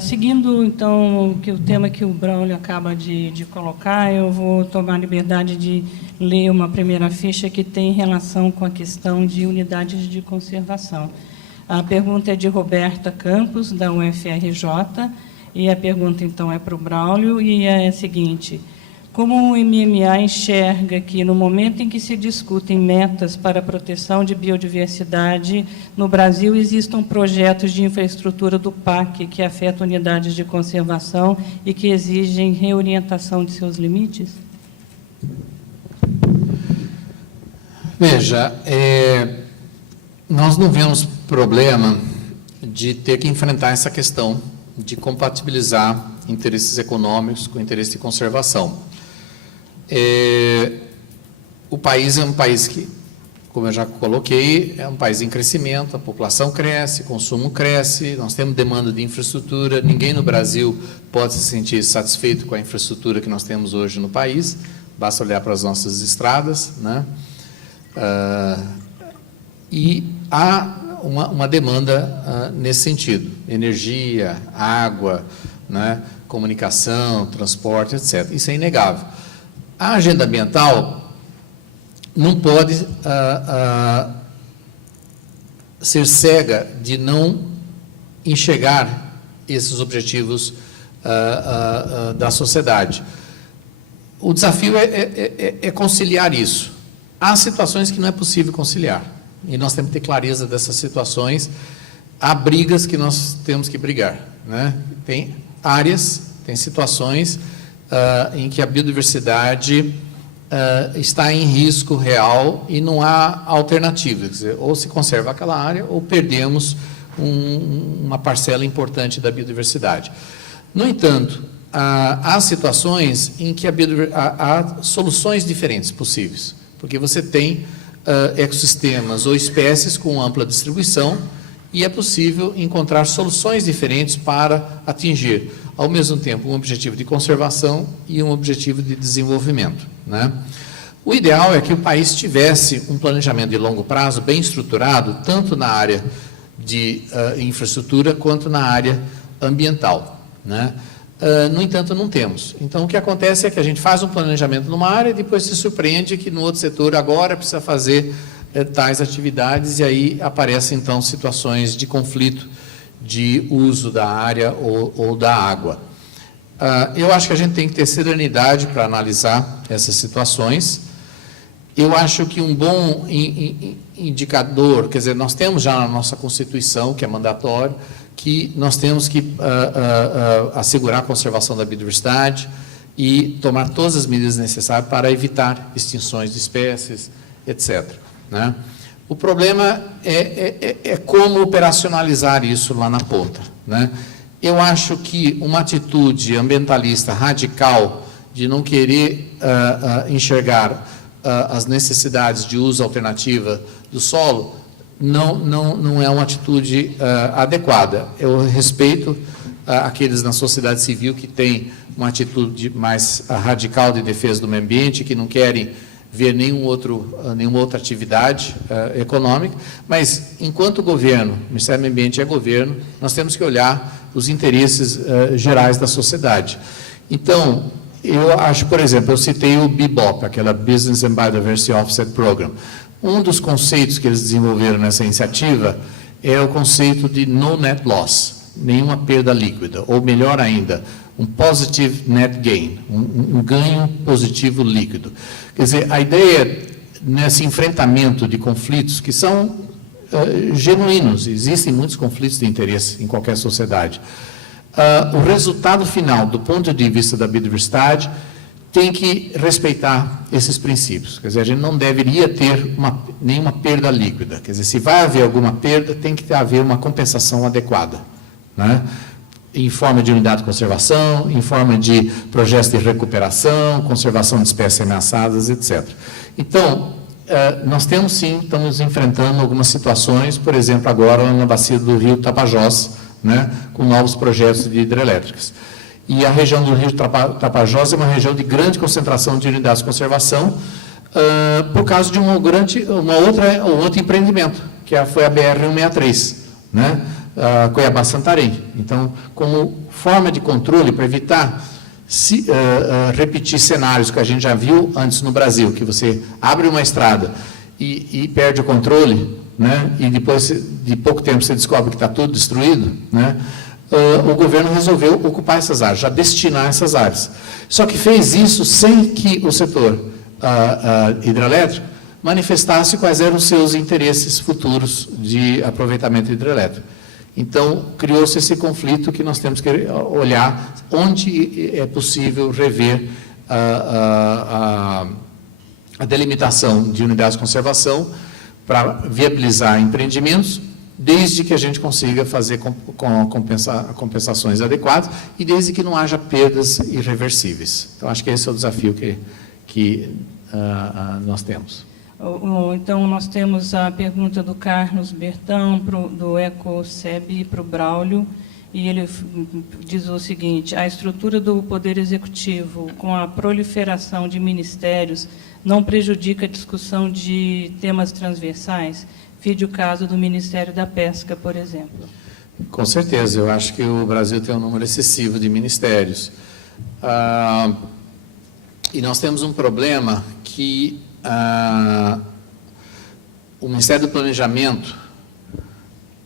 Seguindo, então, o tema que o Braulio acaba de colocar, eu vou tomar a liberdade de ler uma primeira ficha que tem relação com a questão de unidades de conservação. A pergunta é de Roberta Campos, da UFRJ, e a pergunta, então, é para o Braulio, e é a seguinte: como o MMA enxerga que, no momento em que se discutem metas para a proteção de biodiversidade, no Brasil existam projetos de infraestrutura do PAC que afetam unidades de conservação e que exigem reorientação de seus limites? Veja, nós não vemos problema de ter que enfrentar essa questão de compatibilizar interesses econômicos com interesse de conservação. O país é um país que, como eu já coloquei, é um país em crescimento, a população cresce, o consumo cresce, nós temos demanda de infraestrutura, ninguém no Brasil pode se sentir satisfeito com a infraestrutura que nós temos hoje no país, basta olhar para as nossas estradas, né? E há uma demanda nesse sentido, energia, água, né? Comunicação, transporte, etc. Isso é inegável. A agenda ambiental não pode ser cega de não enxergar esses objetivos da sociedade. O desafio é conciliar isso. Há situações que não é possível conciliar, e nós temos que ter clareza dessas situações. Há brigas que nós temos que brigar, né? Tem áreas, tem situações em que a biodiversidade está em risco real e não há alternativa. Quer dizer, ou se conserva aquela área ou perdemos uma parcela importante da biodiversidade. No entanto, há situações em que há soluções diferentes possíveis, porque você tem ecossistemas ou espécies com ampla distribuição e é possível encontrar soluções diferentes para atingir, ao mesmo tempo, um objetivo de conservação e um objetivo de desenvolvimento, né? O ideal é que o país tivesse um planejamento de longo prazo bem estruturado, tanto na área de infraestrutura quanto na área ambiental, né? No entanto, não temos. Então, o que acontece é que a gente faz um planejamento numa área e depois se surpreende que no outro setor agora precisa fazer tais atividades, e aí aparecem, então, situações de conflito de uso da área ou da água. Eu acho que a gente tem que ter serenidade para analisar essas situações. Eu acho que um bom indicador, quer dizer, nós temos já na nossa Constituição, que é mandatório, que nós temos que assegurar a conservação da biodiversidade e tomar todas as medidas necessárias para evitar extinções de espécies, etc., né? O problema é como operacionalizar isso lá na ponta, né? Eu acho que uma atitude ambientalista radical de não querer enxergar as necessidades de uso alternativa do solo não é uma atitude adequada. Eu respeito aqueles na sociedade civil que têm uma atitude mais radical de defesa do meio ambiente, que não querem ver nenhuma outra atividade econômica, mas, enquanto governo, o Ministério do Meio Ambiente é governo, nós temos que olhar os interesses gerais da sociedade. Então, eu acho, por exemplo, eu citei o BBOP, aquela Business and Biodiversity Offset Program. Um dos conceitos que eles desenvolveram nessa iniciativa é o conceito de no net loss, nenhuma perda líquida, ou melhor ainda, um positive net gain, um ganho positivo líquido. Quer dizer, a ideia nesse enfrentamento de conflitos que são genuínos, existem muitos conflitos de interesse em qualquer sociedade. O resultado final, do ponto de vista da biodiversidade, tem que respeitar esses princípios. Quer dizer, a gente não deveria ter nenhuma perda líquida. Quer dizer, se vai haver alguma perda, tem que haver uma compensação adequada, né? Em forma de unidade de conservação, em forma de projetos de recuperação, conservação de espécies ameaçadas, etc. Então, nós temos sim, estamos enfrentando algumas situações, por exemplo, agora na bacia do rio Tapajós, né, com novos projetos de hidrelétricas. E a região do rio Tapajós é uma região de grande concentração de unidades de conservação, por causa de um outro empreendimento, que foi a BR-163, né? Cuiabá-Santarém. Então, como forma de controle, para evitar repetir cenários que a gente já viu antes no Brasil, que você abre uma estrada e perde o controle, né, e depois de pouco tempo você descobre que está tudo destruído, né, o governo resolveu ocupar essas áreas, já destinar essas áreas. Só que fez isso sem que o setor hidrelétrico manifestasse quais eram os seus interesses futuros de aproveitamento hidrelétrico. Então, criou-se esse conflito que nós temos que olhar onde é possível rever a delimitação de unidades de conservação para viabilizar empreendimentos, desde que a gente consiga fazer compensações adequadas e desde que não haja perdas irreversíveis. Então, acho que esse é o desafio que nós temos. Então, nós temos a pergunta do Carlos Bertão, do EcoSeb, para o Braulio, e ele diz o seguinte: a estrutura do Poder Executivo, com a proliferação de ministérios, não prejudica a discussão de temas transversais? Vide o caso do Ministério da Pesca, por exemplo. Com certeza, eu acho que o Brasil tem um número excessivo de ministérios. E nós temos um problema que o Ministério do Planejamento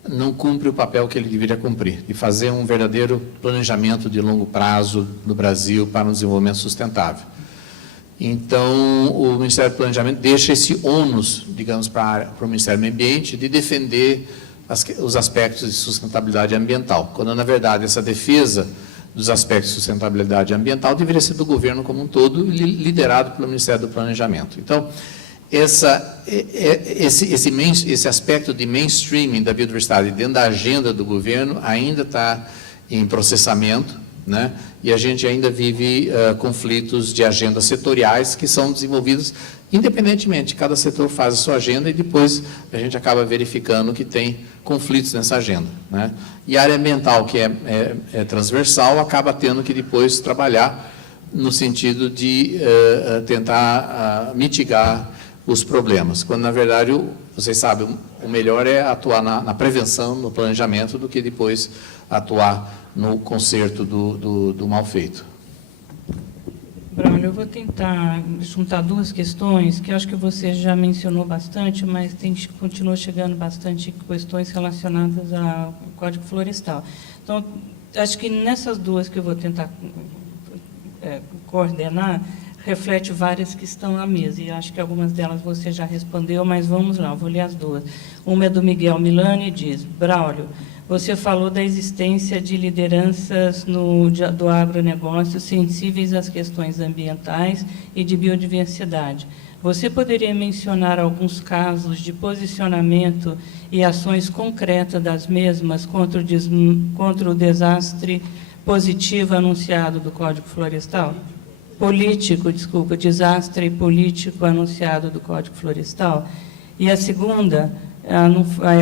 não cumpre o papel que ele deveria cumprir, de fazer um verdadeiro planejamento de longo prazo no Brasil para um desenvolvimento sustentável. Então, o Ministério do Planejamento deixa esse ônus, digamos, para o Ministério do Meio Ambiente, de defender os aspectos de sustentabilidade ambiental, quando, na verdade, essa defesa dos aspectos de sustentabilidade ambiental deveria ser do governo como um todo, liderado pelo Ministério do Planejamento. Então, esse aspecto de mainstreaming da biodiversidade dentro da agenda do governo ainda está em processamento, né? E a gente ainda vive conflitos de agendas setoriais que são desenvolvidos independentemente. Cada setor faz a sua agenda e depois a gente acaba verificando que tem conflitos nessa agenda, né? E a área ambiental, que é transversal, acaba tendo que depois trabalhar no sentido de tentar mitigar os problemas, quando, na verdade, vocês sabem, o melhor é atuar na prevenção, no planejamento, do que depois atuar no conserto do mal feito. Braulio, eu vou tentar juntar duas questões, que eu acho que você já mencionou bastante, mas continua chegando bastante questões relacionadas ao Código Florestal. Então, acho que nessas duas que eu vou tentar coordenar, reflete várias que estão na mesa, e acho que algumas delas você já respondeu, mas vamos lá, eu vou ler as duas. Uma é do Miguel Milani e diz: Braulio, você falou da existência de lideranças do agronegócio sensíveis às questões ambientais e de biodiversidade. Você poderia mencionar alguns casos de posicionamento e ações concretas das mesmas contra o desastre positivo anunciado do Código Florestal? Desastre político anunciado do Código Florestal. E a segunda é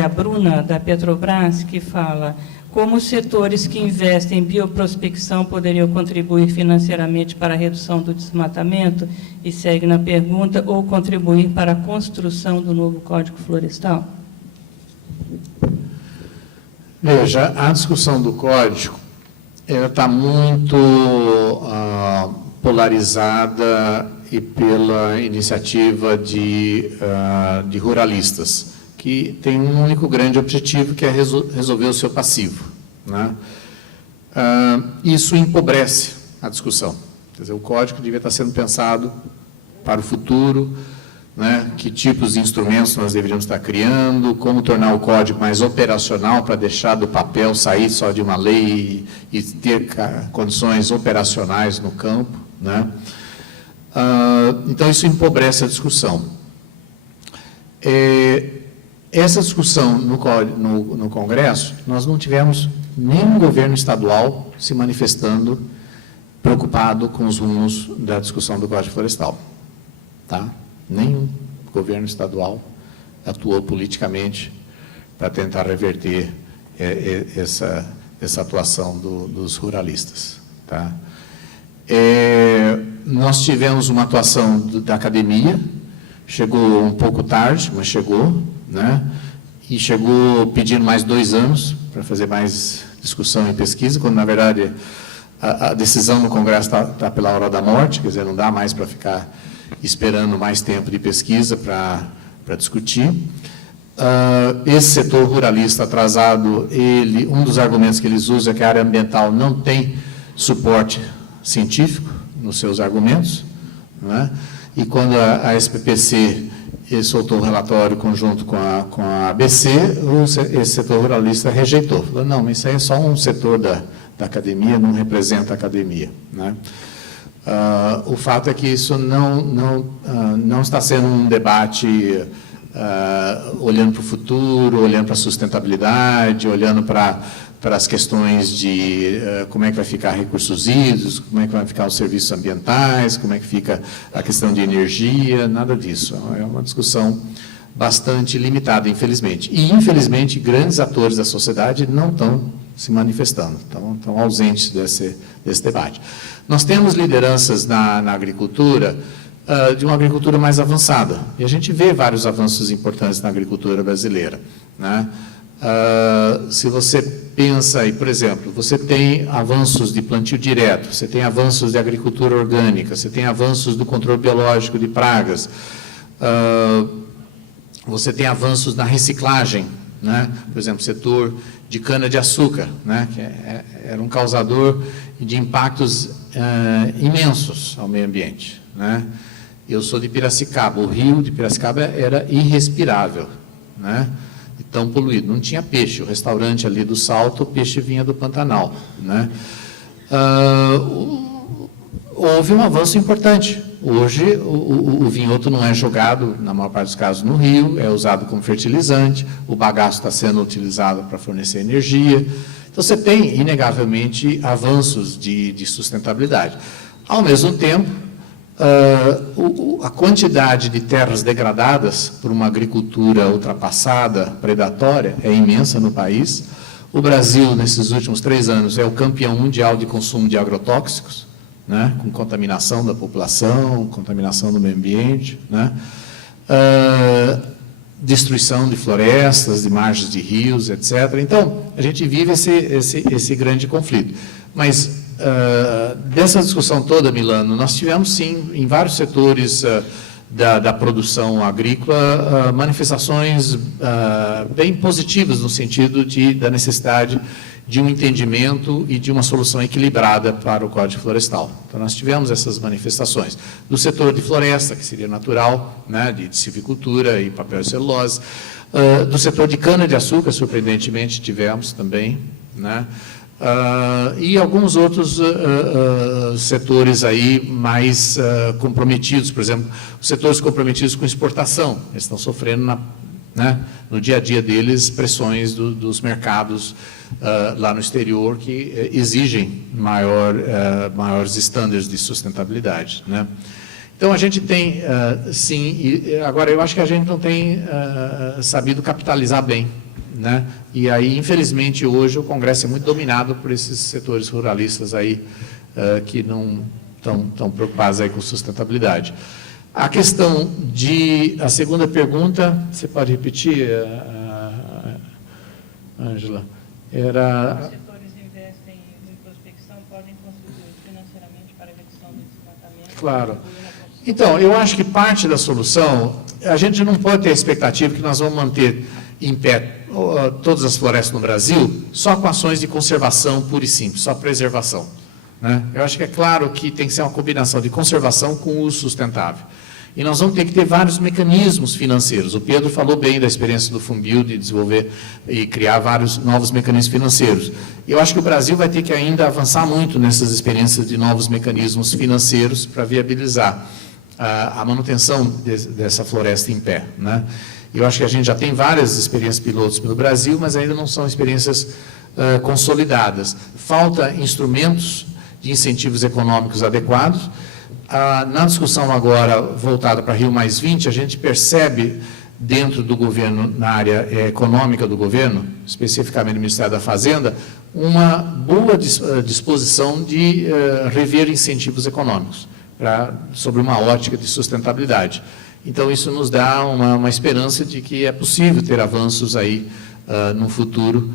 a Bruna, da Petrobras, que fala: como os setores que investem em bioprospecção poderiam contribuir financeiramente para a redução do desmatamento? E segue na pergunta: ou contribuir para a construção do novo Código Florestal? Veja, a discussão do Código está muito polarizada e pela iniciativa de ruralistas, que tem um único grande objetivo, que é resolver o seu passivo, né? Isso empobrece a discussão. Quer dizer, o Código devia estar sendo pensado para o futuro, né? Que tipos de instrumentos nós deveríamos estar criando, como tornar o Código mais operacional para deixar do papel, sair só de uma lei e ter condições operacionais no campo, né? Então, isso empobrece a discussão. Essa discussão no Congresso, nós não tivemos nenhum governo estadual se manifestando preocupado com os rumos da discussão do Código Florestal, tá? Nenhum governo estadual atuou politicamente para tentar reverter essa atuação dos ruralistas, tá? Nós tivemos uma atuação da academia, chegou um pouco tarde, mas chegou, né? E chegou pedindo mais 2 anos para fazer mais discussão e pesquisa, quando, na verdade, a decisão no Congresso está pela hora da morte, quer dizer, não dá mais para ficar esperando mais tempo de pesquisa para discutir. Esse setor ruralista atrasado, um dos argumentos que eles usam é que a área ambiental não tem suporte científico nos seus argumentos, né? E quando a SPPC soltou o relatório conjunto com a ABC, esse setor ruralista rejeitou. Falou, não, mas isso aí é só um setor da academia, não representa a academia, né? O fato é que isso não está sendo um debate olhando para o futuro, olhando para a sustentabilidade, olhando para as questões de como é que vai ficar recursos hídricos, como é que vai ficar os serviços ambientais, como é que fica a questão de energia, nada disso. É uma discussão bastante limitada, infelizmente. E, infelizmente, grandes atores da sociedade não estão se manifestando, estão ausentes desse debate. Nós temos lideranças na agricultura, de uma agricultura mais avançada, e a gente vê vários avanços importantes na agricultura brasileira, né? Se você pensa aí, por exemplo, você tem avanços de plantio direto, você tem avanços de agricultura orgânica, você tem avanços do controle biológico de pragas, você tem avanços na reciclagem, né? Por exemplo, setor de cana-de-açúcar, né? Que era um causador de impactos imensos ao meio ambiente, né? Eu sou de Piracicaba, o rio de Piracicaba era irrespirável, né? E tão poluído, não tinha peixe, o restaurante ali do Salto, o peixe vinha do Pantanal, né? Houve um avanço importante. Hoje, o vinhoto não é jogado, na maior parte dos casos, no rio, é usado como fertilizante, o bagaço está sendo utilizado para fornecer energia. Então, você tem, inegavelmente, avanços de sustentabilidade. Ao mesmo tempo, a quantidade de terras degradadas por uma agricultura ultrapassada, predatória, é imensa no país. O Brasil, nesses últimos 3 anos, é o campeão mundial de consumo de agrotóxicos, né, com contaminação da população, contaminação do meio ambiente, né, destruição de florestas, de margens de rios, etc. Então, a gente vive esse grande conflito. Mas, dessa discussão toda, Milano, nós tivemos, sim, em vários setores da produção agrícola, manifestações bem positivas no sentido da necessidade de um entendimento e de uma solução equilibrada para o Código Florestal. Então, nós tivemos essas manifestações. Do setor de floresta, que seria natural, né, de silvicultura e papel e celulose. Do setor de cana-de-açúcar, surpreendentemente, tivemos também, né? E alguns outros setores aí mais comprometidos, por exemplo, os setores comprometidos com exportação, eles estão sofrendo no dia a dia deles pressões dos mercados lá no exterior que exigem maiores estándares de sustentabilidade, né? Então, a gente tem, sim, agora eu acho que a gente não tem sabido capitalizar bem, né? E aí, infelizmente, hoje o Congresso é muito dominado por esses setores ruralistas aí, que não estão preocupados aí com sustentabilidade. A questão a segunda pergunta, você pode repetir, Ângela? Era... Os setores investem em prospecção, podem contribuir financeiramente para a redução do desmatamento. Claro. Então, eu acho que parte da solução, a gente não pode ter a expectativa que nós vamos manter em pé todas as florestas no Brasil só com ações de conservação pura e simples, só preservação, né? Eu acho que é claro que tem que ser uma combinação de conservação com uso sustentável. E nós vamos ter que ter vários mecanismos financeiros. O Pedro falou bem da experiência do Funbil de desenvolver e criar vários novos mecanismos financeiros. Eu acho que o Brasil vai ter que ainda avançar muito nessas experiências de novos mecanismos financeiros para viabilizar a manutenção dessa floresta em pé, né? Eu acho que a gente já tem várias experiências pilotos pelo Brasil, mas ainda não são experiências consolidadas. Falta instrumentos de incentivos econômicos adequados. Na discussão agora voltada para Rio+20, a gente percebe dentro do governo, na área econômica do governo, especificamente no Ministério da Fazenda, uma boa disposição de rever incentivos econômicos sobre uma ótica de sustentabilidade. Então, isso nos dá uma esperança de que é possível ter avanços aí no futuro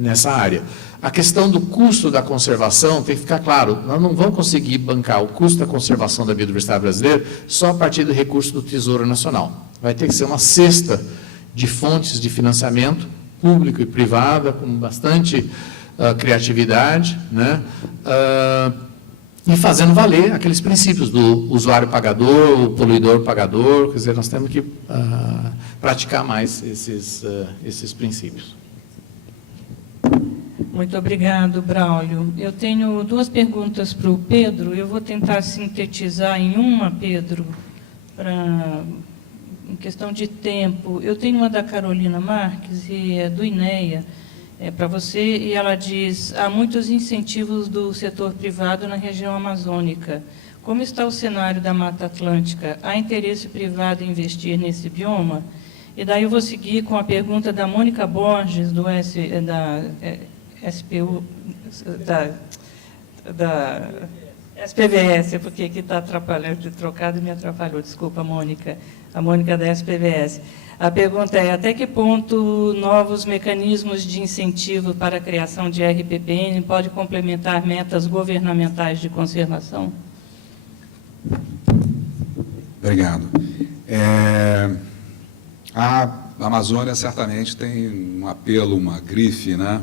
nessa área. A questão do custo da conservação tem que ficar claro, nós não vamos conseguir bancar o custo da conservação da biodiversidade brasileira só a partir do recurso do Tesouro Nacional. Vai ter que ser uma cesta de fontes de financiamento, público e privada, com bastante criatividade, né? E fazendo valer aqueles princípios do usuário pagador, o poluidor pagador, quer dizer, nós temos que praticar mais esses princípios. Muito obrigado, Braulio. Eu tenho duas perguntas para o Pedro. Eu vou tentar sintetizar em uma, Pedro, em questão de tempo. Eu tenho uma da Carolina Marques, e é do INEA, para você, e ela diz: há muitos incentivos do setor privado na região amazônica. Como está o cenário da Mata Atlântica? Há interesse privado em investir nesse bioma? E daí eu vou seguir com a pergunta da Mônica Borges, da SPU, da SPVS, porque aqui está atrapalhando, trocado e me atrapalhou, desculpa, Mônica, a Mônica da SPVS. A pergunta é: até que ponto novos mecanismos de incentivo para a criação de RPPN pode complementar metas governamentais de conservação? Obrigado. A Amazônia certamente tem um apelo, uma grife, né?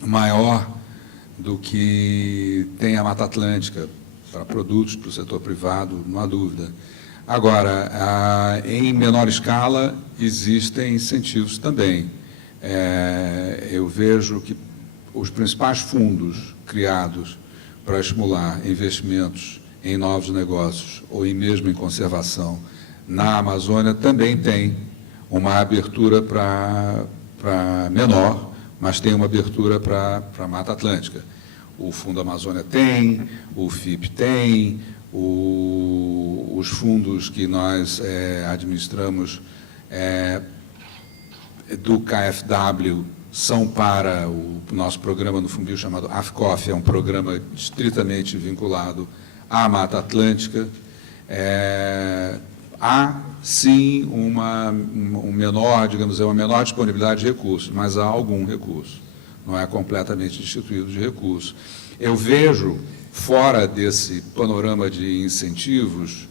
Maior do que tem a Mata Atlântica para produtos para o setor privado, não há dúvida. Agora, em menor escala, existem incentivos também. Eu vejo que os principais fundos criados para estimular investimentos em novos negócios ou mesmo em conservação na Amazônia também tem uma abertura para menor, mas tem uma abertura para a Mata Atlântica. O Fundo Amazônia tem, o FIP tem, os fundos que nós administramos do KfW são para o nosso programa no Funbil chamado AFCOF, é um programa estritamente vinculado à Mata Atlântica. Há, sim, uma menor disponibilidade de recursos, mas há algum recurso. Não é completamente destituído de recursos. Eu vejo, fora desse panorama de incentivos,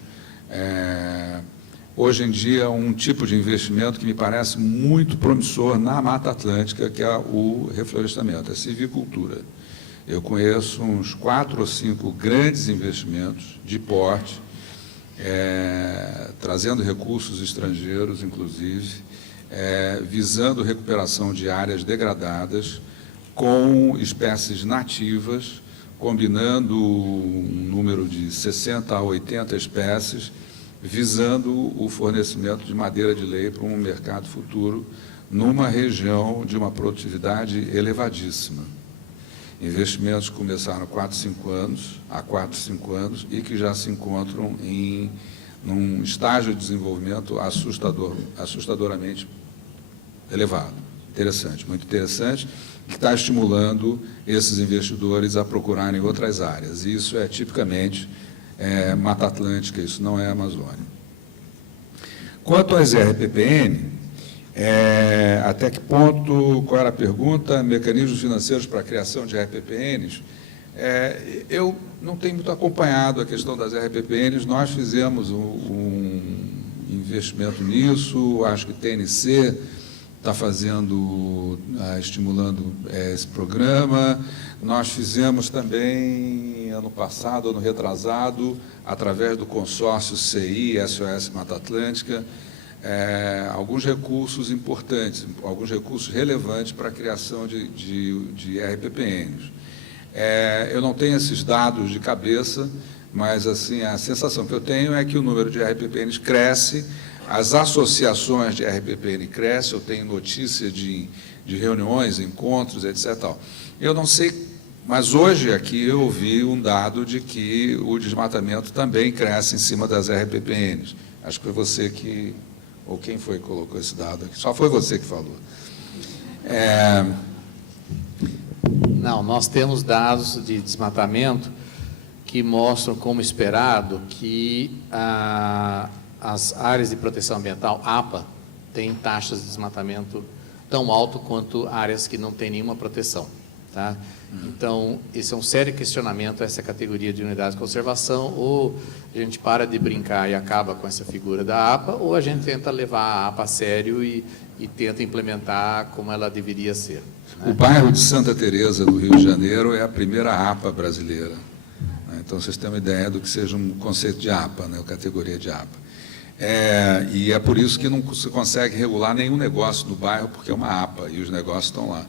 hoje em dia, um tipo de investimento que me parece muito promissor na Mata Atlântica, que é o reflorestamento, a silvicultura. Eu conheço uns 4 ou 5 grandes investimentos de porte, trazendo recursos estrangeiros, inclusive, visando recuperação de áreas degradadas com espécies nativas, combinando um número de 60 a 80 espécies, visando o fornecimento de madeira de lei para um mercado futuro numa região de uma produtividade elevadíssima. Investimentos que começaram há 4, 5 anos, e que já se encontram num estágio de desenvolvimento assustadoramente elevado. Interessante, muito interessante, que está estimulando esses investidores a procurarem outras áreas. E isso é tipicamente Mata Atlântica, isso não é Amazônia. Quanto às RPPN, até que ponto, qual era a pergunta? Mecanismos financeiros para a criação de RPPNs. Eu não tenho muito acompanhado a questão das RPPNs, nós fizemos um investimento nisso, acho que o TNC está estimulando esse programa. Nós fizemos também, ano passado, ano retrasado, através do consórcio CI, SOS Mata Atlântica, alguns recursos importantes, alguns recursos relevantes para a criação de RPPNs. Eu não tenho esses dados de cabeça, mas assim, a sensação que eu tenho é que o número de RPPNs cresce, as associações de RPPN crescem, eu tenho notícia de reuniões, encontros, etc. Tal. Eu não sei, mas hoje aqui eu ouvi um dado de que o desmatamento também cresce em cima das RPPNs. Acho que foi você que, ou quem foi que colocou esse dado aqui? Só foi você que falou. Não, nós temos dados de desmatamento que mostram, como esperado, que as áreas de proteção ambiental, APA, têm taxas de desmatamento tão alto quanto áreas que não têm nenhuma proteção. Tá? Então, esse é um sério questionamento a essa categoria de unidade de conservação, ou a gente para de brincar e acaba com essa figura da APA, ou a gente tenta levar a APA a sério e tenta implementar como ela deveria ser. O bairro de Santa Teresa do Rio de Janeiro é a primeira APA brasileira. Então, vocês têm uma ideia do que seja um conceito de APA, né, a categoria de APA. E é por isso que não se consegue regular nenhum negócio no bairro, porque é uma APA e os negócios estão lá.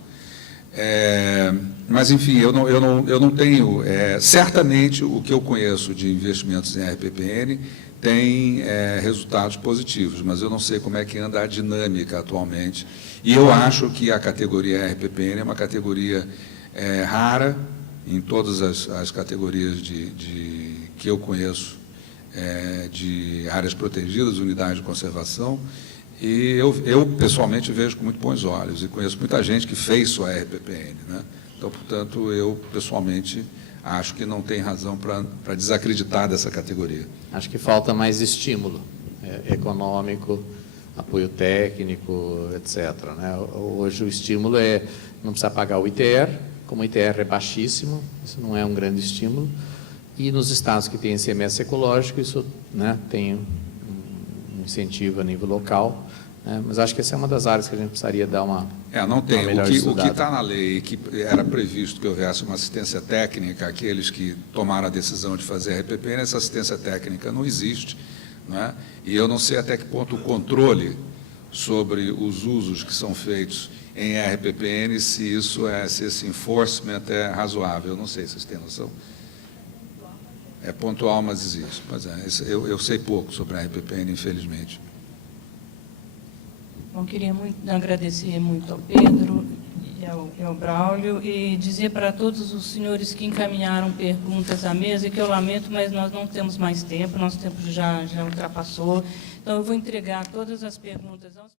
Mas, enfim, eu não tenho... certamente, o que eu conheço de investimentos em RPPN tem resultados positivos, mas eu não sei como é que anda a dinâmica atualmente. E eu acho que a categoria RPPN é uma categoria rara em todas as categorias que eu conheço, de áreas protegidas, unidades de conservação, e eu pessoalmente vejo com muito bons olhos, e conheço muita gente que fez sua RPPN, né? Então, portanto, eu pessoalmente acho que não tem razão para desacreditar dessa categoria. Acho que falta mais estímulo econômico, apoio técnico, etc. Né? Hoje o estímulo não precisa pagar o ITR, como o ITR é baixíssimo, isso não é um grande estímulo, e nos estados que têm ICMS ecológico, isso, né, tem um incentivo a nível local, né? Mas acho que essa é uma das áreas que a gente precisaria dar uma não tem. melhor O que estudada. está na lei, que era previsto que houvesse uma assistência técnica àqueles que tomaram a decisão de fazer a RPPN, essa assistência técnica não existe, né? E eu não sei até que ponto o controle sobre os usos que são feitos em RPPN, se esse enforcement é razoável. Eu não sei se vocês têm noção. É pontual, mas existe. Mas eu sei pouco sobre a RPPN, infelizmente. Bom, queria agradecer muito ao Pedro e ao Braulio e dizer para todos os senhores que encaminharam perguntas à mesa que eu lamento, mas nós não temos mais tempo, nosso tempo já ultrapassou. Então, eu vou entregar todas as perguntas aos